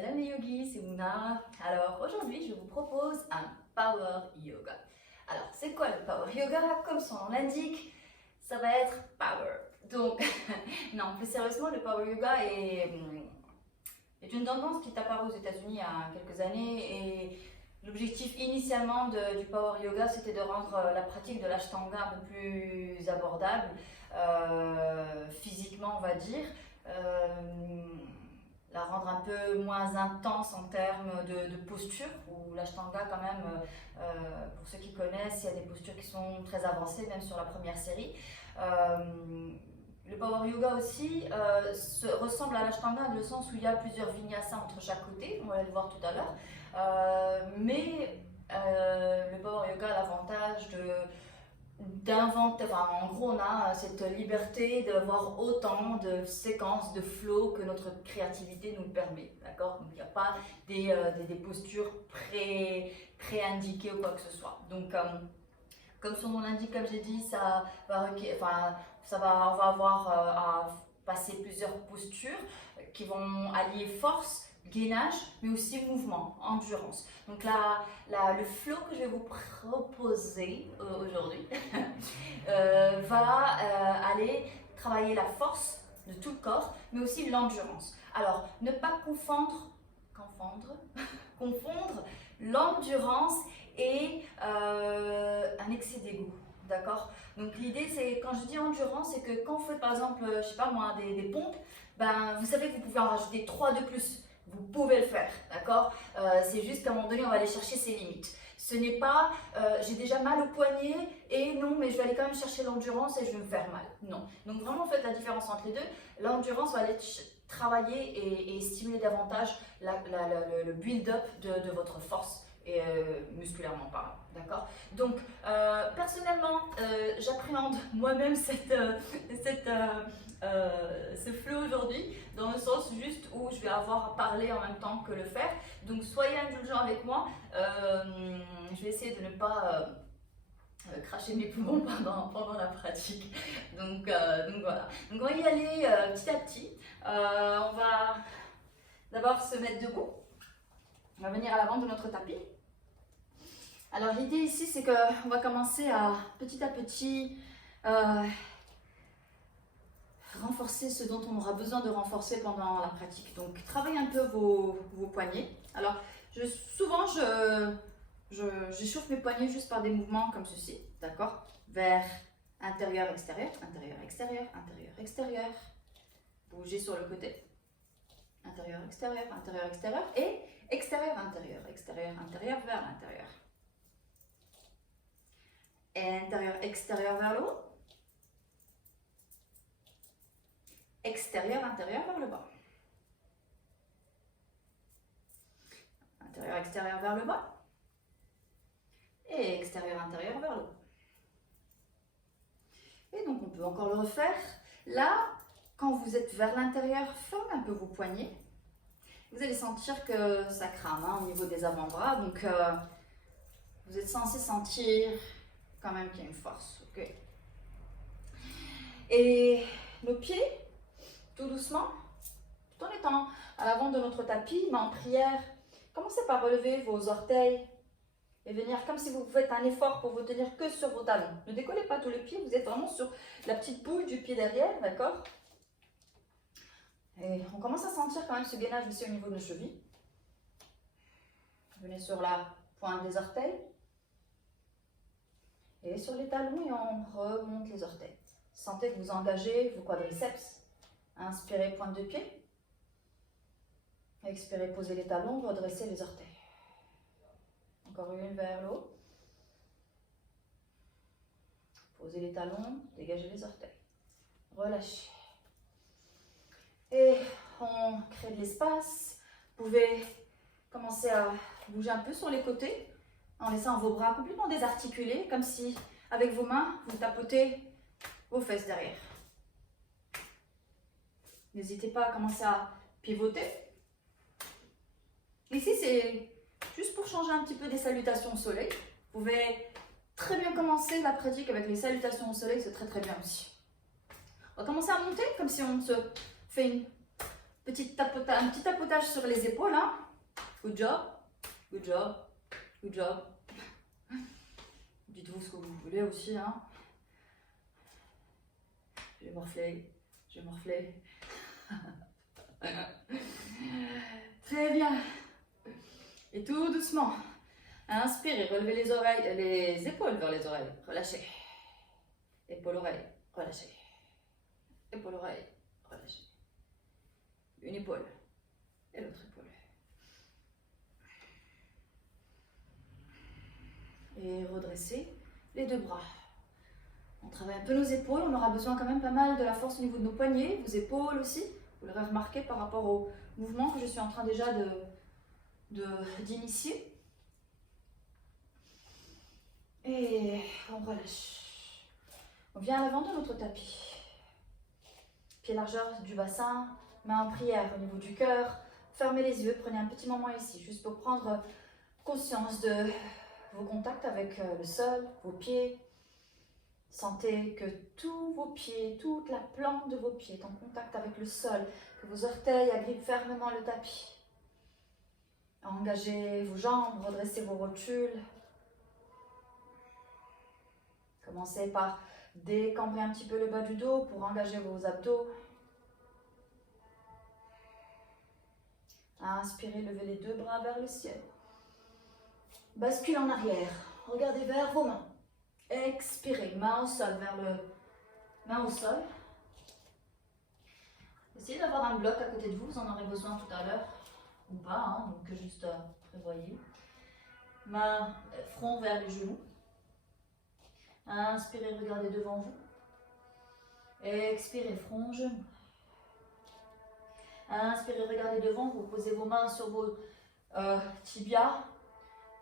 Salam les yogis, c'est Mouna. Alors aujourd'hui je vous propose un Power Yoga. Alors c'est quoi le Power Yoga? Comme son nom l'indique, ça va être Power. Donc non, plus sérieusement, le Power Yoga est une tendance qui est apparue aux États-Unis il y a quelques années et l'objectif initialement du Power Yoga c'était de rendre la pratique de l'Ashtanga un peu plus abordable, physiquement on va dire. La rendre un peu moins intense en termes de posture, où l'Ashtanga quand même, pour ceux qui connaissent, il y a des postures qui sont très avancées, même sur la première série. Le Power Yoga aussi ressemble à l'Ashtanga dans le sens où il y a plusieurs vinyasas entre chaque côté, on va le voir tout à l'heure, mais le Power Yoga a l'avantage d'inventer, enfin en gros on a cette liberté d'avoir autant de séquences, de flow que notre créativité nous le permet, d'accord? Donc il n'y a pas des postures pré-indiquées ou quoi que ce soit. Donc comme son nom l'indique, comme j'ai dit, on va avoir à passer plusieurs postures qui vont allier force, gainage, mais aussi mouvement, endurance. Donc là, le flow que je vais vous proposer aujourd'hui va aller travailler la force de tout le corps, mais aussi l'endurance. Alors, ne pas confondre l'endurance et un excès d'ego. D'accord? Donc l'idée c'est, quand je dis endurance, c'est que quand vous faites par exemple, je sais pas moi, des pompes, ben vous savez que vous pouvez en rajouter 3 de plus. Vous pouvez le faire, d'accord? C'est juste qu'à un moment donné, on va aller chercher ses limites. Ce n'est pas, j'ai déjà mal au poignet et non, mais je vais aller quand même chercher l'endurance et je vais me faire mal. Non. Donc vraiment, faites la différence entre les deux. L'endurance va aller travailler et stimuler davantage le build-up de votre force. Et musculairement parlant, d'accord? Donc personnellement j'appréhende moi-même ce flow aujourd'hui, dans le sens juste où je vais avoir à parler en même temps que le faire, donc soyez indulgents avec moi. Je vais essayer de ne pas cracher mes poumons pendant la pratique, donc voilà, donc on va y aller petit à petit. On va d'abord se mettre debout, on va venir à l'avant de notre tapis. Alors l'idée ici c'est qu'on va commencer à petit renforcer ce dont on aura besoin de renforcer pendant la pratique. Donc travaillez un peu vos poignets. Alors souvent j'échauffe mes poignets juste par des mouvements comme ceci, d'accord? Vers intérieur, extérieur, intérieur, extérieur, intérieur, extérieur. Bougez sur le côté. Intérieur, extérieur, intérieur, extérieur et extérieur, intérieur, extérieur, intérieur vers l'intérieur. Intérieur, extérieur vers le haut. Extérieur, intérieur vers le bas. Intérieur, extérieur vers le bas. Et extérieur, intérieur vers le haut. Et donc on peut encore le refaire. Là, quand vous êtes vers l'intérieur, fermez un peu vos poignets. Vous allez sentir que ça crame au niveau des avant-bras. Donc vous êtes censé sentir quand même qu'il y a une force, ok? Et nos pieds, tout doucement, tout en étant à l'avant de notre tapis, mais en prière, commencez par relever vos orteils et venir comme si vous faites un effort pour vous tenir que sur vos talons. Ne décollez pas tous les pieds, vous êtes vraiment sur la petite boule du pied derrière, d'accord? Et on commence à sentir quand même ce gainage aussi au niveau de nos chevilles. Venez sur la pointe des orteils. Et sur les talons et on remonte les orteils. Sentez que vous engagez vos quadriceps. Inspirez, pointe de pied. Expirez, posez les talons, redressez les orteils. Encore une vers le haut. Posez les talons, dégagez les orteils. Relâchez. Et on crée de l'espace. Vous pouvez commencer à bouger un peu sur les côtés, en laissant vos bras complètement désarticulés, comme si, avec vos mains, vous tapotez vos fesses derrière. N'hésitez pas à commencer à pivoter. Ici, c'est juste pour changer un petit peu des salutations au soleil. Vous pouvez très bien commencer la pratique avec les salutations au soleil, c'est très très bien aussi. On va commencer à monter, comme si on se fait une Un petit tapotage sur les épaules. Hein. Good job, good job, good job. Dites-vous ce que vous voulez aussi. Hein. Je vais morfler, je vais morfler. Très bien. Et tout doucement. Inspirez, relevez les oreilles, les épaules vers les oreilles. Relâchez. Épaule-oreille, relâchez. Épaule-oreille, relâchez. Une épaule et l'autre épaule. Et redressez les deux bras. On travaille un peu nos épaules, on aura besoin quand même pas mal de la force au niveau de nos poignets, vos épaules aussi. Vous l'aurez remarqué par rapport au mouvement que je suis en train déjà d'initier. Et on relâche. On vient à l'avant de notre tapis. Pied largeur du bassin, main en prière au niveau du cœur. Fermez les yeux, prenez un petit moment ici, juste pour prendre conscience de vos contacts avec le sol, vos pieds. Sentez que tous vos pieds, toute la plante de vos pieds est en contact avec le sol, que vos orteils agrippent fermement le tapis. Engagez vos jambes, redressez vos rotules. Commencez par décambrer un petit peu le bas du dos pour engager vos abdos. Inspirez, levez les deux bras vers le ciel. Basculez en arrière, regardez vers vos mains. Expirez, main au sol, main au sol. Essayez d'avoir un bloc à côté de vous, vous en aurez besoin tout à l'heure. Ou pas, hein, donc juste prévoyez. Main, front vers les genoux. Inspirez, regardez devant vous. Expirez, front, genou. Inspirez, regardez devant vous. Posez vos mains sur vos tibias,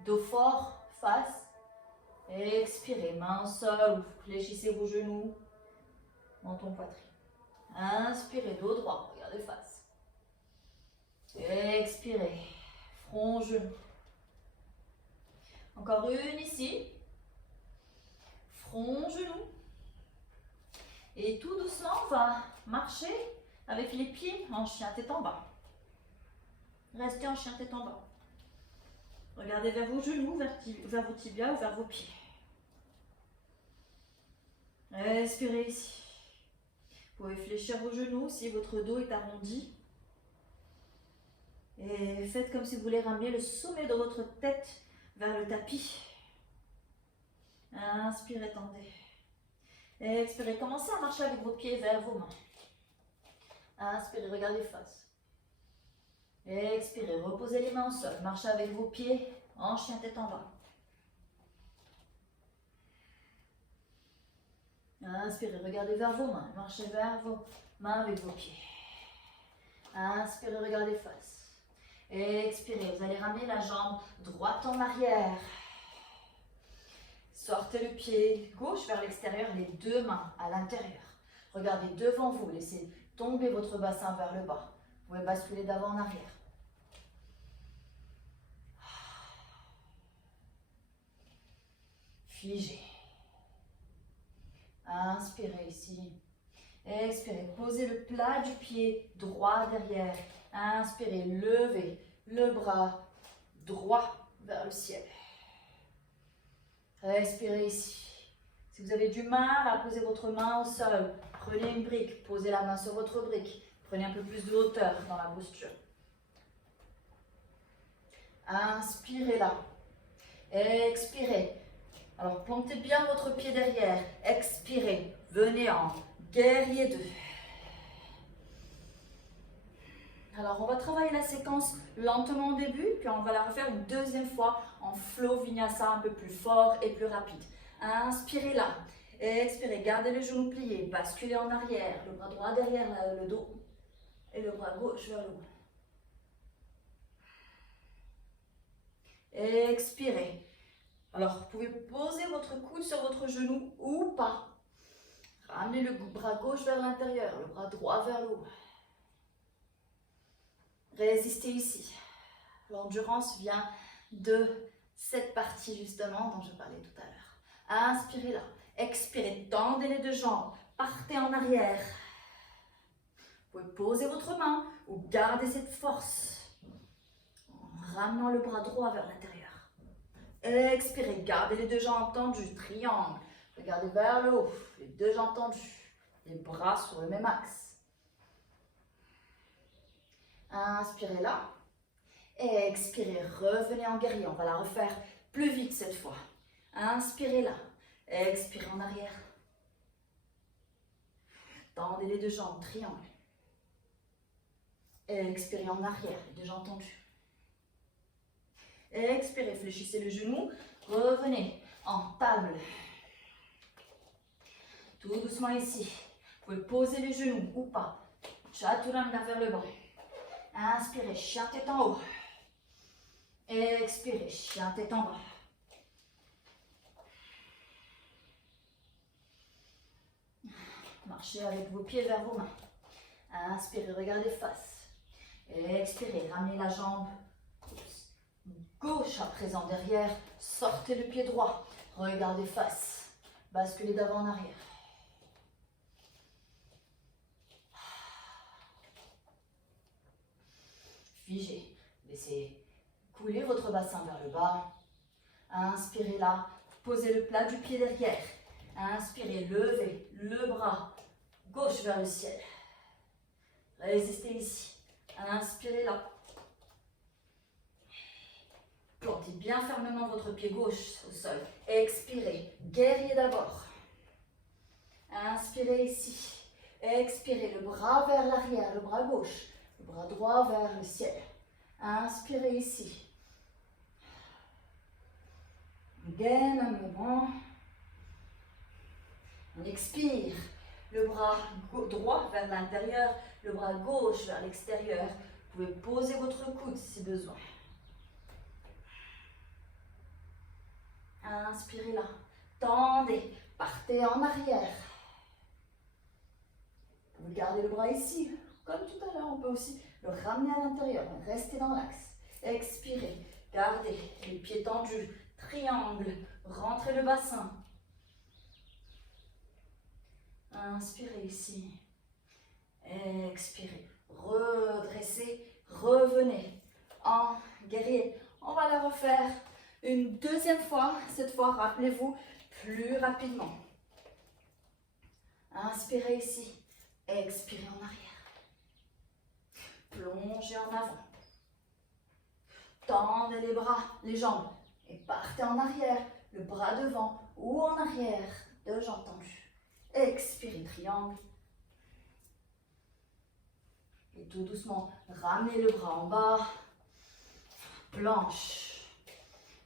dos fort, face. Expirez, main au sol, fléchissez vos genoux, menton, poitrine. Inspirez, dos droit, regardez face. Expirez, front, genou. Encore une ici. Front, genou. Et tout doucement, on va marcher avec les pieds en chien tête en bas. Restez en chien tête en bas. Regardez vers vos genoux, vers vos tibias ou vers vos pieds. Respirez ici. Vous pouvez fléchir vos genoux si votre dos est arrondi. Et faites comme si vous voulez ramener le sommet de votre tête vers le tapis. Inspirez, tendez. Expirez, commencez à marcher avec vos pieds vers vos mains. Inspirez, regardez face. Expirez, reposez les mains au sol. Marchez avec vos pieds en chien tête en bas. Inspirez, regardez vers vos mains. Marchez vers vos mains avec vos pieds. Inspirez, regardez face. Expirez, vous allez ramener la jambe droite en arrière. Sortez le pied gauche vers l'extérieur, les deux mains à l'intérieur. Regardez devant vous, laissez tomber votre bassin vers le bas. Vous pouvez basculer d'avant en arrière. Figez. Inspirez ici. Expirez. Posez le plat du pied droit derrière. Inspirez. Levez le bras droit vers le ciel. Respirez ici. Si vous avez du mal à poser votre main au sol, prenez une brique. Posez la main sur votre brique. Prenez un peu plus de hauteur dans la posture. Inspirez là. Expirez. Alors, plantez bien votre pied derrière. Expirez. Venez en guerrier 2. Alors, on va travailler la séquence lentement au début, puis on va la refaire une deuxième fois en flow vinyasa un peu plus fort et plus rapide. Inspirez là. Expirez. Gardez le genou plié. Basculez en arrière. Le bras droit derrière le dos et le bras gauche vers le haut. Expirez. Alors, vous pouvez poser votre coude sur votre genou ou pas. Ramenez le bras gauche vers l'intérieur, le bras droit vers le haut. Résistez ici. L'endurance vient de cette partie justement dont je parlais tout à l'heure. Inspirez là. Expirez. Tendez les deux jambes. Partez en arrière. Vous Vous pouvez poser votre main ou garder cette force en ramenant le bras droit vers l'intérieur. Expirez, gardez les deux jambes tendues, triangle. Regardez vers le haut, les deux jambes tendues, les bras sur le même axe. Inspirez là. Expirez, revenez en guerrier. On va la refaire plus vite cette fois. Inspirez là. Expirez en arrière. Tendez les deux jambes, triangle. Expirez en arrière, les deux jambes tendues. Expirez, fléchissez le genou. Revenez en table. Tout doucement ici. Vous pouvez poser les genoux ou pas. Chaturanga vers le bas. Inspirez, chien tête en haut. Expirez, chien tête en bas. Marchez avec vos pieds vers vos mains. Inspirez, regardez face. Expirez, ramenez la jambe gauche à présent derrière. Sortez le pied droit. Regardez face. Basculez d'avant en arrière. Figez. Laissez couler votre bassin vers le bas. Inspirez là. Posez le plat du pied derrière. Inspirez, levez le bras gauche vers le ciel. Résistez ici. Inspirez là. Plantez bien fermement votre pied gauche au sol. Expirez, guerrier d'abord. Inspirez ici. Expirez, le bras vers l'arrière, le bras gauche. Le bras droit vers le ciel. Inspirez ici. Gain un moment. On expire. Le bras droit vers l'intérieur, le bras gauche vers l'extérieur. Vous pouvez poser votre coude si besoin. Inspirez là. Tendez. Partez en arrière. Vous gardez le bras ici. Comme tout à l'heure, on peut aussi le ramener à l'intérieur. Restez dans l'axe. Expirez. Gardez les pieds tendus. Triangle. Rentrez le bassin. Inspirez ici. Expirez. Redressez. Revenez en guerrier. On va la refaire une deuxième fois. Cette fois, rappelez-vous, plus rapidement. Inspirez ici. Expirez en arrière. Plongez en avant. Tendez les bras, les jambes. Et partez en arrière. Le bras devant ou en arrière. Deux jambes tendues. Expirez, triangle. Et tout doucement, ramenez le bras en bas. Planche.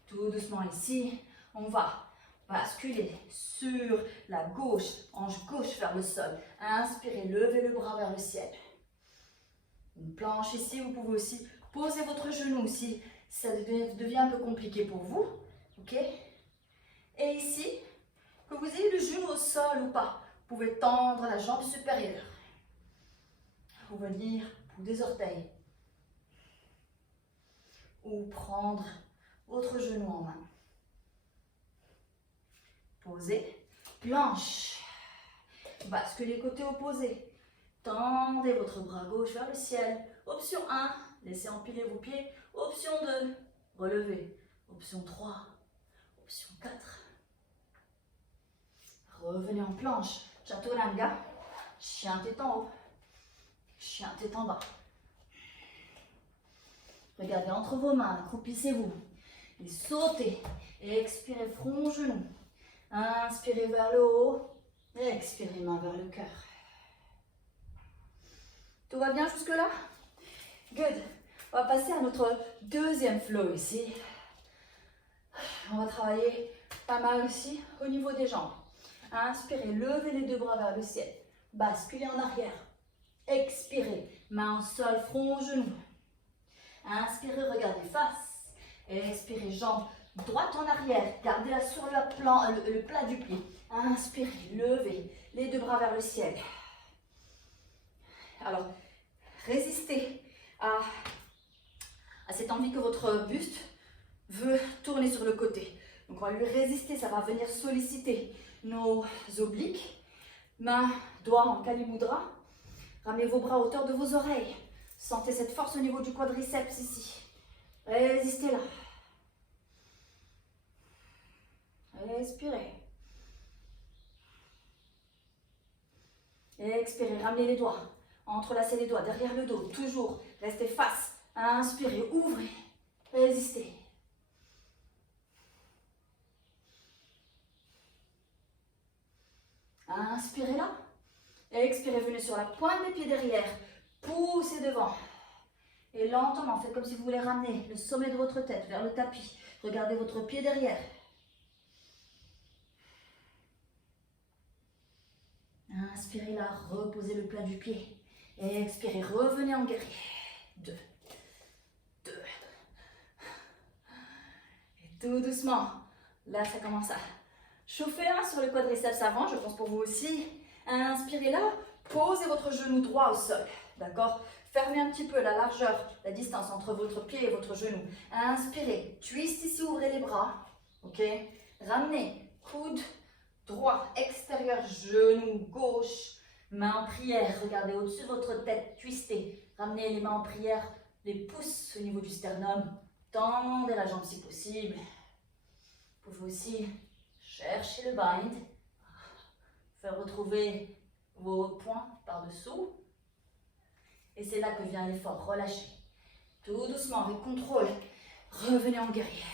Tout doucement ici, on va basculer sur la gauche, hanche gauche vers le sol. Inspirez, levez le bras vers le ciel. Une planche ici, vous pouvez aussi poser votre genou si ça devient un peu compliqué pour vous. Ok? Et ici, que vous ayez le genou au sol ou pas, vous pouvez tendre la jambe supérieure. Ou venir pour des orteils. Ou prendre votre genou en main. Posez. Planche. Basculez côté opposé. Tendez votre bras gauche vers le ciel. Option 1, laissez empiler vos pieds. Option 2, relevez. Option 3, option 4. Revenez en planche. Chaturanga. Chien tête en haut. Chien tête en bas. Regardez entre vos mains. Accroupissez-vous. Et sautez. Et expirez front, genou. Inspirez vers le haut. Et expirez main vers le cœur. Tout va bien jusque-là? Good. On va passer à notre deuxième flow ici. On va travailler pas mal aussi au niveau des jambes. Inspirez, levez les deux bras vers le ciel. Basculez en arrière. Expirez, main au sol, front au genou. Inspirez, regardez face. Expirez, jambes droite en arrière. Gardez-la sur le plat du pied. Inspirez, levez les deux bras vers le ciel. Alors, résistez à cette envie que votre buste veut tourner sur le côté. Donc, on va lui résister, ça va venir solliciter nos obliques. Main, doigt en Kali Mudra. Ramenez vos bras à hauteur de vos oreilles. Sentez cette force au niveau du quadriceps ici. Résistez là. Respirez. Expirez, ramenez les doigts. Entrelacez les doigts derrière le dos. Toujours, restez face. Inspirez, ouvrez. Résistez. Inspirez là. Expirez, venez sur la pointe des pieds derrière. Poussez devant. Et lentement, faites comme si vous voulez ramener le sommet de votre tête vers le tapis. Regardez votre pied derrière. Inspirez là, reposez le plat du pied. Expirez, revenez en guerrier. 2. Et tout doucement, là ça commence à chauffer sur le quadriceps avant, je pense pour vous aussi. Inspirez là, posez votre genou droit au sol, d'accord? Fermez un petit peu la largeur, la distance entre votre pied et votre genou. Inspirez, twist ici, ouvrez les bras, ok? Ramenez, coude droit, extérieur, genou gauche, main en prière, regardez au-dessus de votre tête, twistez. Ramenez les mains en prière, les pouces au niveau du sternum, tendez la jambe si possible. Vous pouvez aussi chercher le bind, faire retrouver vos poings par-dessous. Et c'est là que vient l'effort, relâchez. Tout doucement, avec contrôle, revenez en guerrier.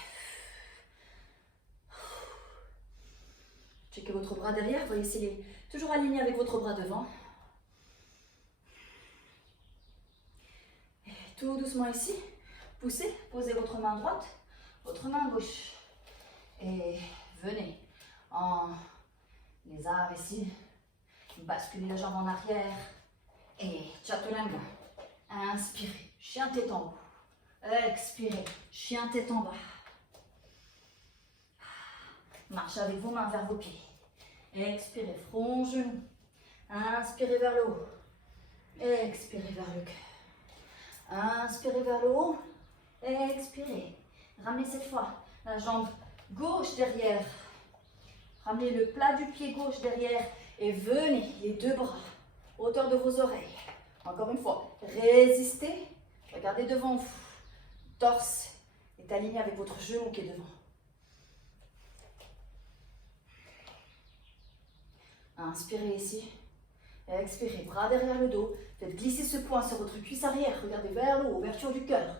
Checkez votre bras derrière, voyez s'il est toujours aligné avec votre bras devant. Et tout doucement ici, poussez, posez votre main droite, votre main gauche. Et venez en lézard ici, basculez la jambe en arrière. Et chaturanga. Inspirez, chien tête en haut. Expirez, chien tête en bas. Marchez avec vos mains vers vos pieds. Expirez, front, genou. Inspirez vers le haut. Expirez vers le cœur. Inspirez vers le haut. Expirez. Ramenez cette fois la jambe gauche derrière. Ramenez le plat du pied gauche derrière. Et venez les deux bras. Hauteur de vos oreilles. Encore une fois, résistez. Regardez devant vous. Torse est aligné avec votre genou qui est devant. Inspirez ici. Expirez, bras derrière le dos. Faites glisser ce poing sur votre cuisse arrière. Regardez vers le haut, ouverture du cœur.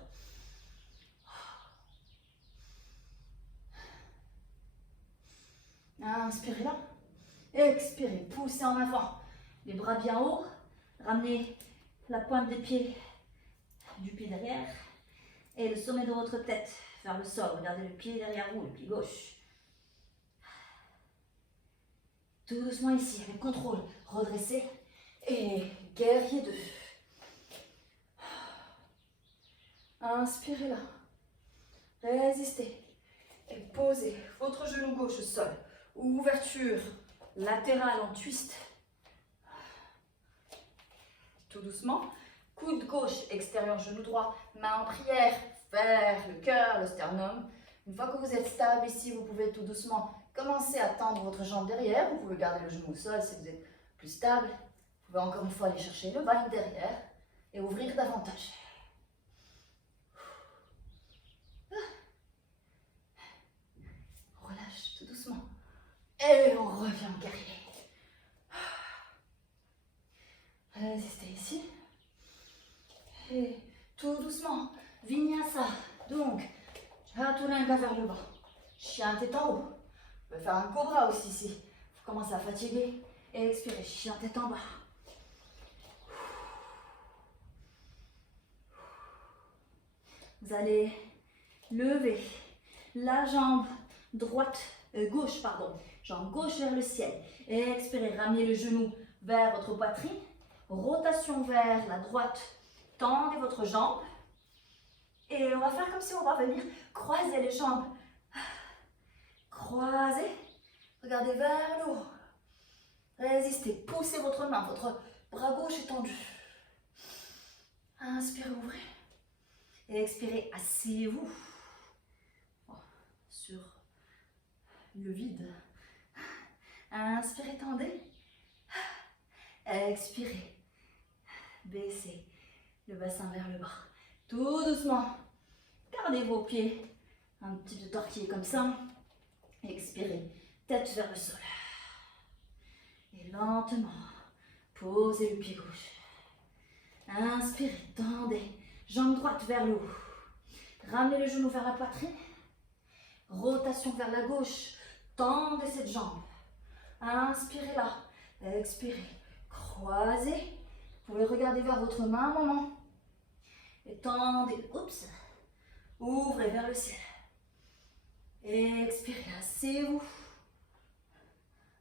Inspirez là. Expirez, poussez en avant. Les bras bien hauts. Ramenez la pointe des pieds du pied derrière. Et le sommet de votre tête vers le sol. Regardez le pied derrière vous, le pied gauche. Tout doucement ici, avec contrôle. Redressez. Et guerrier 2. Inspirez là. Résistez. Et posez votre genou gauche au sol. Ouverture latérale en twist. Tout doucement. Coude gauche, extérieur, genou droit. Main en prière vers le cœur, le sternum. Une fois que vous êtes stable ici, vous pouvez tout doucement commencer à tendre votre jambe derrière. Vous pouvez garder le genou au sol si vous êtes plus stable. Vous pouvez encore une fois aller chercher le bind derrière et ouvrir davantage. Relâche tout doucement. Et on revient en guerrier. Restez ici. Et tout doucement. Vinyasa. Donc, chaturanga vers le bas. Chien tête en haut. Vous pouvez faire un cobra aussi ici. Vous commencez à fatiguer. Et expirez. Chien tête en bas. Vous allez lever la jambe droite, gauche, pardon. Jambe gauche vers le ciel. Et expirez. Ramenez le genou vers votre poitrine. Rotation vers la droite. Tendez votre jambe. Et on va faire comme si on va venir croiser les jambes. Croisez. Regardez vers le haut. Résistez. Poussez votre main. Votre bras gauche est tendu. Inspirez, ouvrez. Et expirez. Asseyez-vous sur le vide. Inspirez, tendez. Expirez. baissez le bassin vers le bas. Tout doucement. Gardez vos pieds un petit peu tortillés comme ça. Expirez, tête vers le sol. Et lentement, posez le pied gauche. Inspirez, tendez, jambe droite vers le haut. Ramenez le genou vers la poitrine. Rotation vers la gauche. Tendez cette jambe. Inspirez là. Expirez. Croisez. Vous pouvez regarder vers votre main un moment. Et tendez. Oups. Ouvrez vers le ciel. Expirez. Asseyez-vous.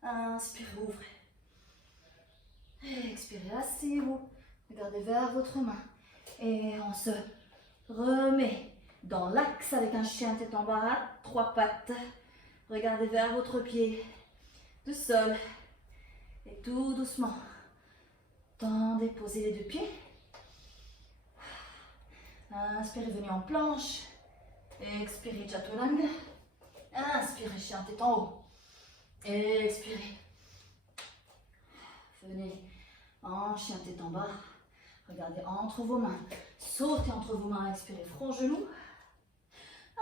Inspirez. Ouvrez. Expirez. Asseyez-vous. Regardez vers votre main. Et on se remet dans l'axe avec un chien tête en bas, 3 pattes. Regardez vers votre pied du sol. Et tout doucement, tendez, posez les 2 pieds. Inspirez, venez en planche. Expirez, chaturanga. Inspirez, chien tête en haut. Expirez. Venez en chien tête en bas. Regardez entre vos mains. Sautez entre vos mains. Expirez, front, genou.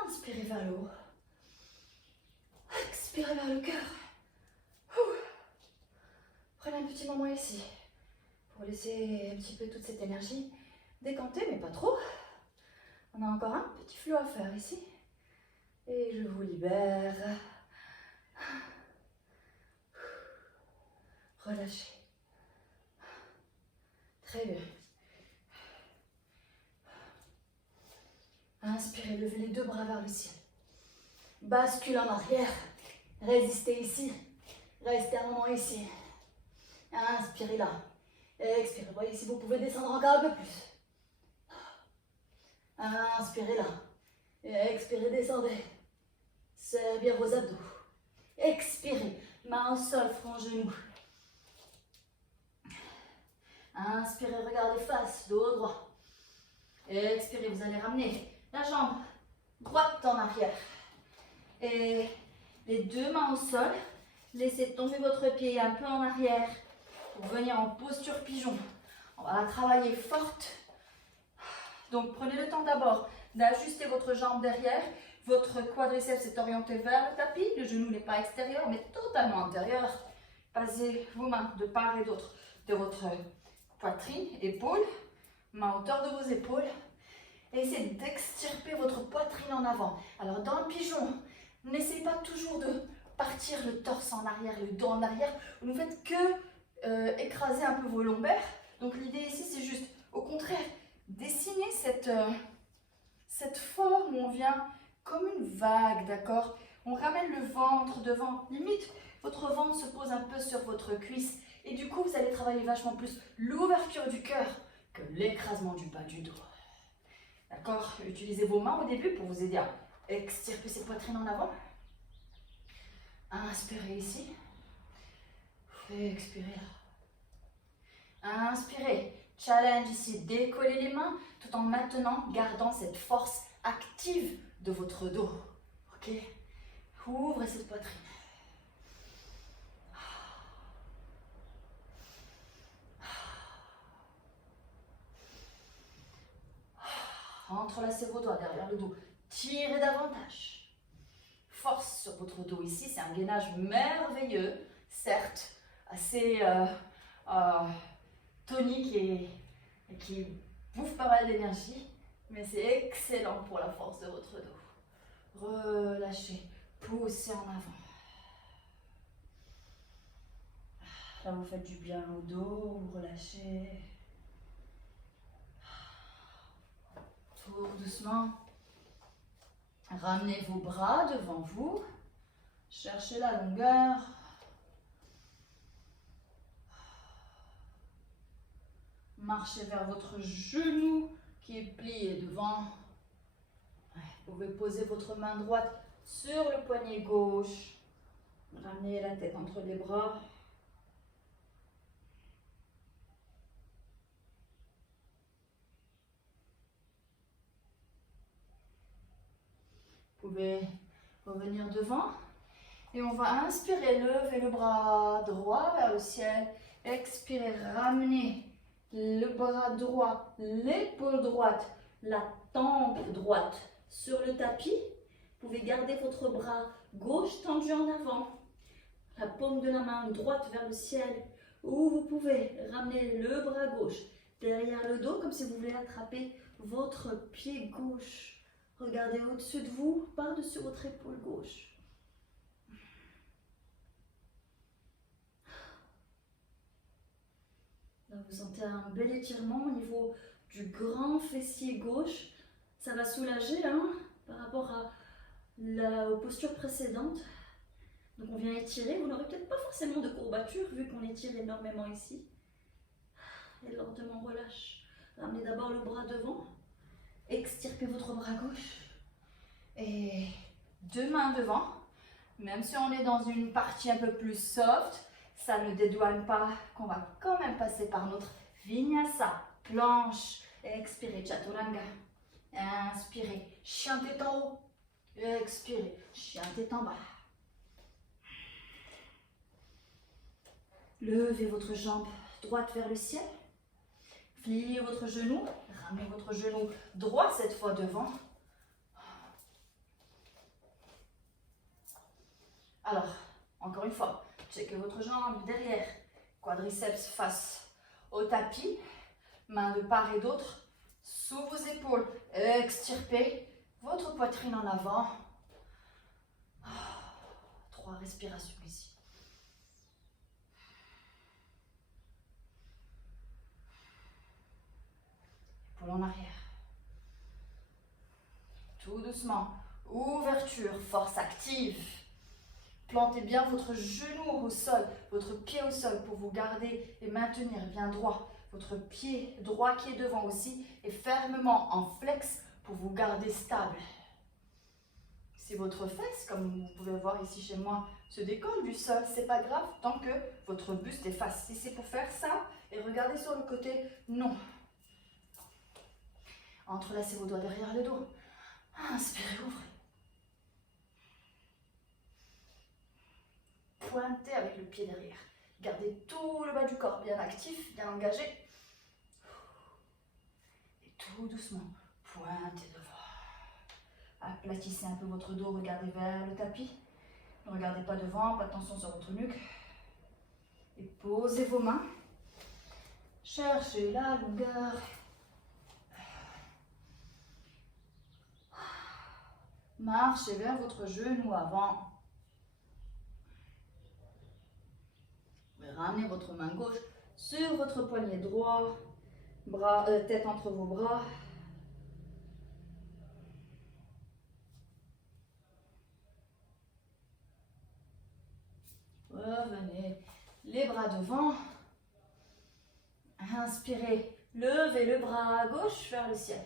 Inspirez vers le haut. Expirez vers le cœur. Prenez un petit moment ici pour laisser un petit peu toute cette énergie décanter, mais pas trop. On a encore un petit flot à faire ici. Et je vous libère. Relâchez. Très bien. Inspirez, levez les 2 bras vers le ciel. Bascule en arrière. Résistez ici. Restez un moment ici. Inspirez là. Expirez. Voyez si vous pouvez descendre encore un peu plus. Inspirez là. Expirez, descendez. Serrez bien vos abdos. Expirez. Main au sol, front, genou. Inspirez, regardez face, dos droit. Expirez, vous allez ramener la jambe droite en arrière. Et les 2 mains au sol. Laissez tomber votre pied un peu en arrière pour venir en posture pigeon. On va la travailler forte. Donc prenez le temps d'abord d'ajuster votre jambe derrière. Votre quadriceps est orienté vers le tapis. Le genou n'est pas extérieur mais totalement intérieur. Passez vos mains de part et d'autre de votre poitrine, épaules, main à hauteur de vos épaules. Et essayez d'extirper votre poitrine en avant. Alors dans le pigeon, n'essayez pas toujours de partir le torse en arrière, le dos en arrière. Vous ne faites que écraser un peu vos lombaires. Donc l'idée ici, c'est juste, au contraire, dessiner cette forme où on vient comme une vague, d'accord? On ramène le ventre devant. Limite, votre ventre se pose un peu sur votre cuisse. Et du coup, vous allez travailler vachement plus l'ouverture du cœur que l'écrasement du bas du dos. D'accord? Utilisez vos mains au début pour vous aider à extirper cette poitrine en avant. Inspirez ici. Expirez là. Inspirez. Challenge ici. Décollez les mains tout en maintenant, gardant cette force active de votre dos. Ok? Ouvrez cette poitrine. Entrelacez vos doigts derrière le dos. Tirez davantage. Force sur votre dos ici. C'est un gainage merveilleux. Certes, assez tonique et qui bouffe pas mal d'énergie. Mais c'est excellent pour la force de votre dos. Relâchez. Poussez en avant. Là, vous faites du bien au dos. Vous relâchez. Tout doucement. Ramenez vos bras devant vous. Cherchez la longueur. Marchez vers votre genou qui est plié devant. Vous pouvez poser votre main droite sur le poignet gauche. Ramenez la tête entre les bras. Vous pouvez revenir devant. Et on va inspirer, lever le bras droit vers le ciel. Expirez, ramenez le bras droit, l'épaule droite, la tempe droite sur le tapis. Vous pouvez garder votre bras gauche tendu en avant, la paume de la main droite vers le ciel, ou vous pouvez ramener le bras gauche derrière le dos comme si vous voulez attraper votre pied gauche. Regardez au-dessus de vous, par-dessus votre épaule gauche. Là, vous sentez un bel étirement au niveau du grand fessier gauche. Ça va soulager par rapport aux postures précédentes. Donc on vient étirer. Vous n'aurez peut-être pas forcément de courbature vu qu'on étire énormément ici. Et lentement relâche. Ramenez d'abord le bras devant. Extirpez votre bras gauche. Et 2 mains devant. Même si on est dans une partie un peu plus soft, ça ne dédouane pas qu'on va quand même passer par notre vinyasa, planche. Expirez, chaturanga. Inspirez, chien tête en haut. Expirez, chien tête en bas. Levez votre jambe droite vers le ciel. Pliez votre genou. Ramenez votre genou droit cette fois devant. Alors, encore une fois, checkez votre jambe derrière. Quadriceps face au tapis. Mains de part et d'autre. Sous vos épaules. Extirpez votre poitrine en avant. 3 respirations ici. Épaule en arrière. Tout doucement. Ouverture, force active. Plantez bien votre genou au sol, votre pied au sol pour vous garder et maintenir bien droit. Votre pied droit qui est devant aussi est fermement en flex pour vous garder stable. Si votre fesse, comme vous pouvez voir ici chez moi, se décolle du sol, c'est pas grave tant que votre buste est face. Si c'est pour faire ça et regardez sur le côté, non. Entrelacez vos doigts derrière le dos. Inspirez, ouvrez. Pointez avec le pied derrière. Gardez tout le bas du corps bien actif, bien engagé. Et tout doucement, pointez devant. Aplatissez un peu votre dos, regardez vers le tapis. Ne regardez pas devant, pas de tension sur votre nuque. Et posez vos mains. Cherchez la longueur. Marchez vers votre genou avant. Ramenez votre main gauche sur votre poignet droit, tête entre vos bras. Revenez les bras devant. Inspirez, levez le bras gauche vers le ciel.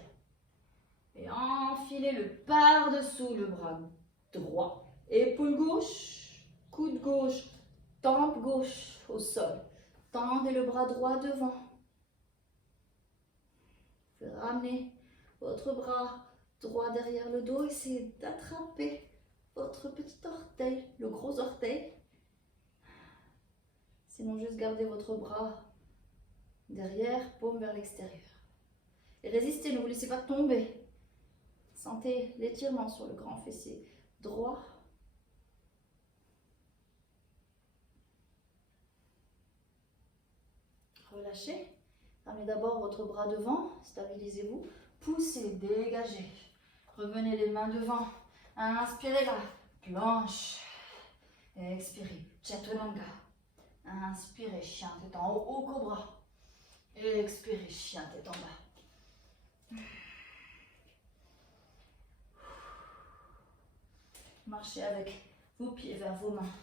Et enfilez-le par-dessous le bras droit. Épaule gauche, coude gauche, tempe gauche au sol. Tendez le bras droit devant. Ramenez votre bras droit derrière le dos. Essayez d'attraper votre petit orteil, le gros orteil. Sinon, juste gardez votre bras derrière, paume vers l'extérieur. Et résistez, ne vous laissez pas tomber. Sentez l'étirement sur le grand fessier droit. Relâchez. Ramenez d'abord votre bras devant. Stabilisez-vous. Poussez, dégagez. Revenez les mains devant. Inspirez là. Planche. Expirez. Chaturanga. Inspirez. Chien tête en haut. Haut cobra. Expirez. Chien tête en bas. Marchez avec vos pieds vers vos mains.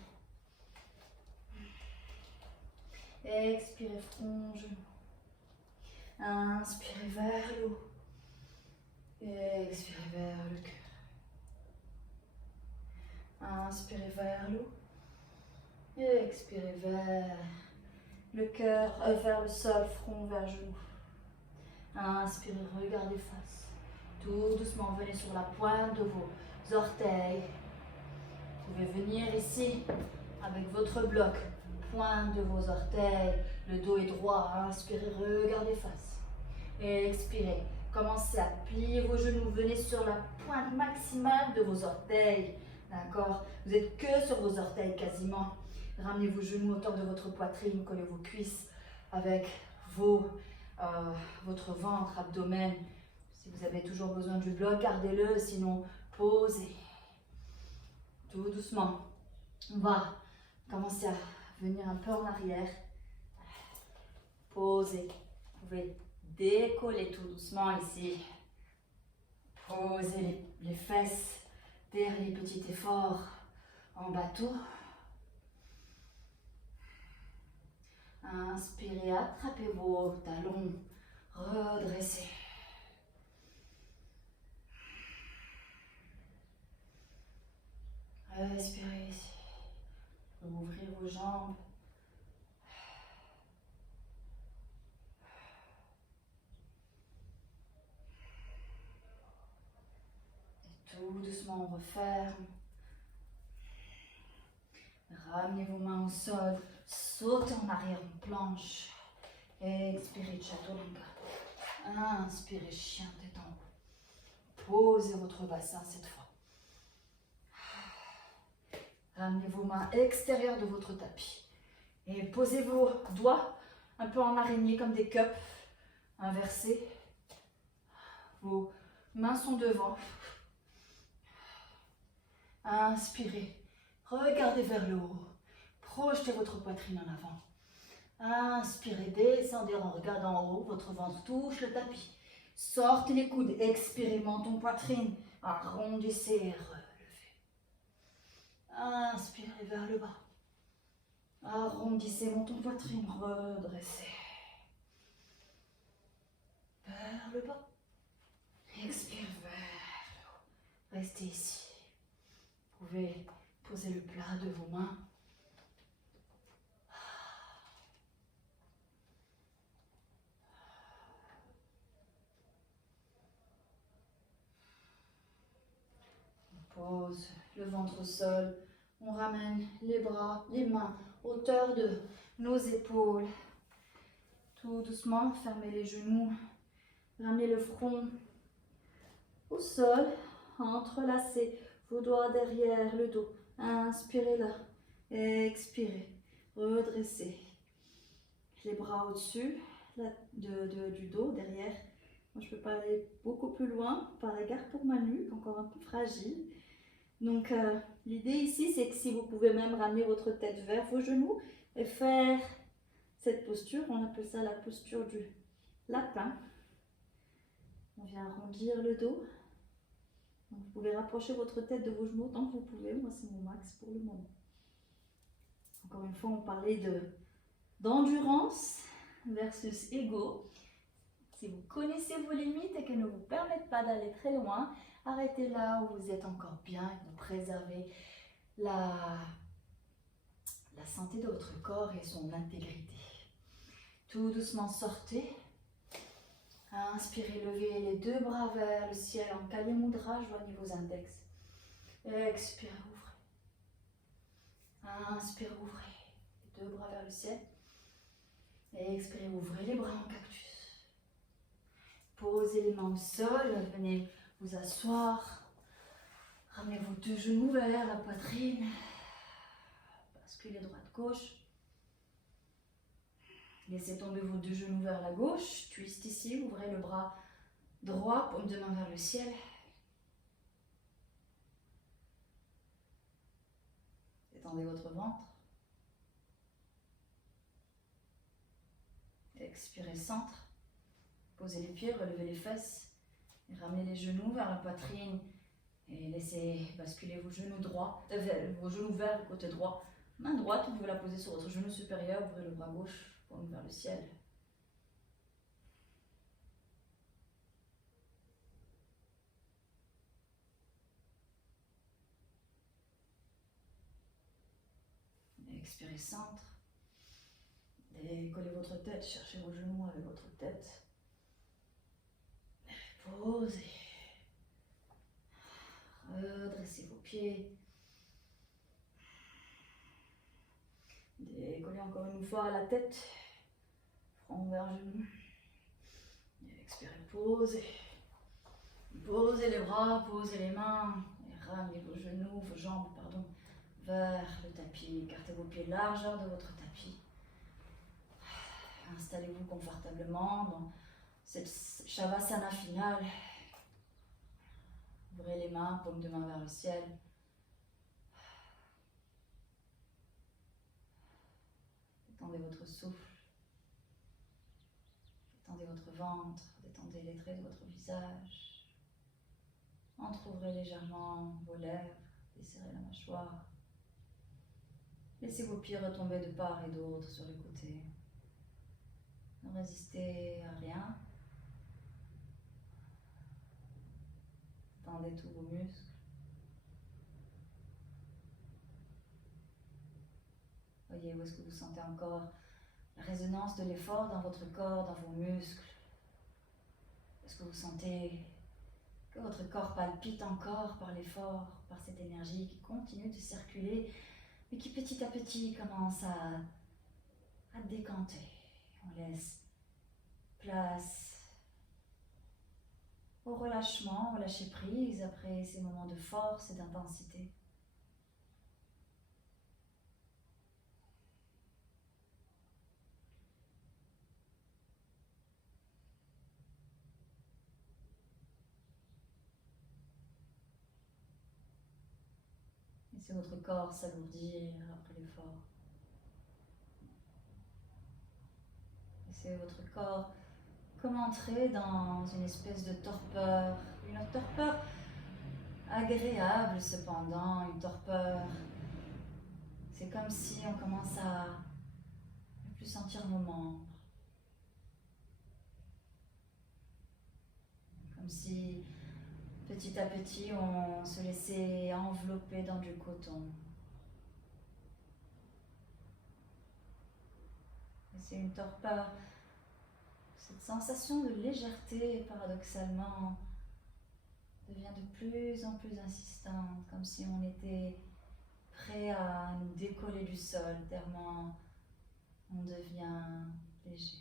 Expirez, front, genou. Inspirez vers le haut. Expirez vers le cœur. Inspirez vers le haut. Expirez vers le cœur, vers le sol, front vers genou. Inspirez, regardez face. Tout doucement, venez sur la pointe de vos orteils. Vous pouvez venir ici avec votre bloc. pointe de vos orteils. Le dos est droit. Inspirez, regardez face. Expirez. Commencez à plier vos genoux. Venez sur la pointe maximale de vos orteils. D'accord? Vous n'êtes que sur vos orteils quasiment. Ramenez vos genoux à hauteur de votre poitrine. Collez vos cuisses avec votre ventre, abdomen. Si vous avez toujours besoin du bloc, gardez-le. Sinon, posez. Tout doucement. On va commencer à venir un peu en arrière. Posez. Vous pouvez décoller tout doucement ici. Posez les fesses derrière les petits efforts en bateau. Inspirez, attrapez vos talons, redressez. Respirez ici. Ouvrez vos jambes. Et tout doucement, on referme. Ramenez vos mains au sol. Sautez en arrière en planche. Expirez, Chaturanga. Inspirez, chien tête en haut. Posez votre bassin cette fois. Ramenez vos mains extérieures de votre tapis. Et posez vos doigts un peu en araignée comme des cups. Inversés. Vos mains sont devant. Inspirez. Regardez vers le haut. Projetez votre poitrine en avant. Inspirez, descendez en regardant en haut. Votre ventre touche le tapis. Sortez les coudes. Expirez, menton, poitrine. Arrondissez et relevez. Inspirez vers le bas. Arrondissez, menton, poitrine. Redressez. Vers le bas. Expirez vers le haut. Restez ici. Vous pouvez poser le plat de vos mains. On pose le ventre au sol. On ramène les bras, les mains, hauteur de nos épaules. Tout doucement, fermez les genoux. Ramenez le front au sol. Entrelacez vos doigts derrière le dos. Inspirez là. Expirez. Redressez. Les bras au-dessus du dos, derrière. Moi, je ne peux pas aller beaucoup plus loin par égard pour ma nuque, encore un peu fragile. Donc, l'idée ici, c'est que si vous pouvez même ramener votre tête vers vos genoux et faire cette posture, on appelle ça la posture du lapin. On vient arrondir le dos. Donc, vous pouvez rapprocher votre tête de vos genoux tant que vous pouvez. Moi, c'est mon max pour le moment. Encore une fois, on parlait d'endurance versus ego. Si vous connaissez vos limites et qu'elles ne vous permettent pas d'aller très loin, arrêtez là où vous êtes encore bien et vous préservez la santé de votre corps et son intégrité. Tout doucement, sortez. Inspirez, levez les deux bras vers le ciel en Kali Mudra, joignez vos index. Expirez, ouvrez. Inspirez, ouvrez. Les deux bras vers le ciel. Expirez, ouvrez les bras en cactus. Posez les mains au sol, venez vous asseoir. Ramenez vos deux genoux vers la poitrine. Basculez droite-gauche. Laissez tomber vos deux genoux vers la gauche. Twist ici, ouvrez le bras droit, paume de main vers le ciel. Étendez votre ventre. Expirez, centre. Posez les pieds, relevez les fesses. Et ramenez les genoux vers la poitrine. Et laissez basculer vos genoux droits, vos genoux vers le côté droit. Main droite, vous pouvez la poser sur votre genou supérieur. Ouvrez le bras gauche, paume vers le ciel. Expirez, centre. Décollez votre tête, cherchez vos genoux avec votre tête. Posez. Redressez vos pieds. Décollez Collez encore une fois la tête, front vers genou. Et expirez, posez. Posez les bras, posez les mains. Et ramenez vos genoux, vos jambes, pardon, vers le tapis. Écartez vos pieds largeur de votre tapis. Installez-vous confortablement dans cette Shavasana finale. Ouvrez les mains, paume de main vers le ciel. Détendez votre souffle. Détendez votre ventre. Détendez les traits de votre visage. Entrouvrez légèrement vos lèvres. Desserrez la mâchoire. Laissez vos pieds retomber de part et d'autre sur les côtés. Ne résistez à rien. Tendez tous vos muscles. Voyez où est-ce que vous sentez encore la résonance de l'effort dans votre corps, dans vos muscles. Est-ce que vous sentez que votre corps palpite encore par l'effort, par cette énergie qui continue de circuler, mais qui petit à petit commence à décanter. On laisse place au relâchement, au lâcher prise après ces moments de force et d'intensité. Laissez votre corps s'alourdir après l'effort. Laissez votre corps comme entrer dans une espèce de torpeur, une torpeur agréable cependant, une torpeur. C'est comme si on commence à ne plus sentir nos membres. Comme si petit à petit on se laissait envelopper dans du coton. Et c'est une torpeur. Cette sensation de légèreté, paradoxalement, devient de plus en plus insistante, comme si on était prêt à nous décoller du sol, tellement on devient léger.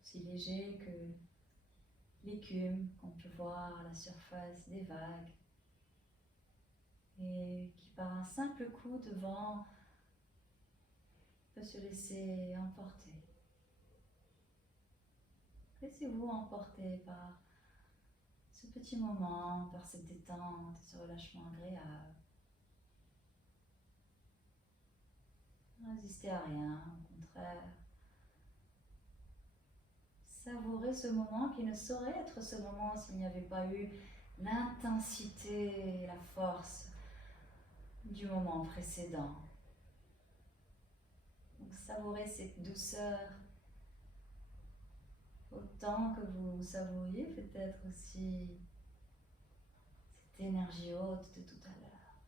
Aussi léger que l'écume qu'on peut voir à la surface des vagues, et qui par un simple coup de vent peut se laisser emporter. Laissez-vous emporter par ce petit moment, par cette détente, ce relâchement agréable. Ne résistez à rien, au contraire. Savourez ce moment qui ne saurait être ce moment s'il n'y avait pas eu l'intensité et la force du moment précédent. Donc savourez cette douceur autant que vous savouriez peut-être aussi cette énergie haute de tout à l'heure.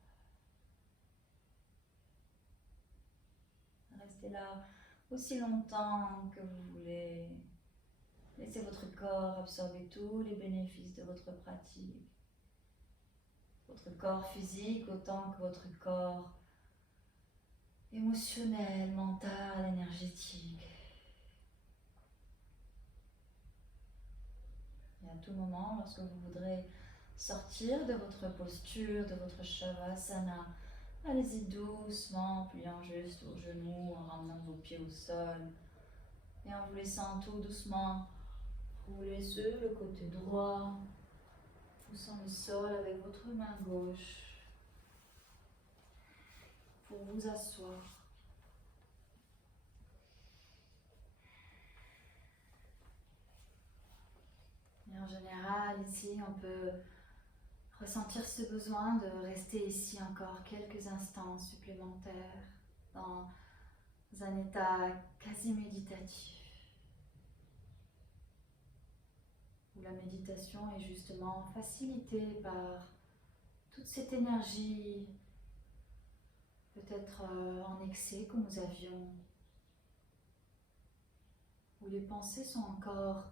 Restez là aussi longtemps que vous voulez. Laissez votre corps absorber tous les bénéfices de votre pratique. Votre corps physique autant que votre corps émotionnel, mental, énergétique. Et à tout moment, lorsque vous voudrez sortir de votre posture, de votre Shavasana, allez-y doucement, en pliant juste vos genoux, en ramenant vos pieds au sol et en vous laissant tout doucement rouler sur le côté droit, poussant le sol avec votre main gauche pour vous asseoir. Et en général, ici, on peut ressentir ce besoin de rester ici encore quelques instants supplémentaires dans un état quasi méditatif, où la méditation est justement facilitée par toute cette énergie, peut-être en excès que nous avions, où les pensées sont encore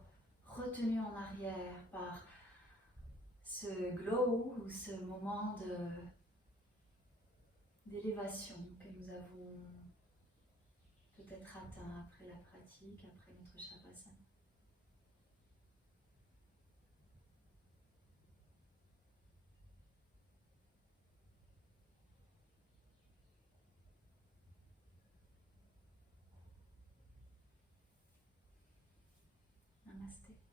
retenues en arrière par ce glow ou ce moment d'élévation que nous avons peut-être atteint après la pratique, après notre Shavasana. Namasté.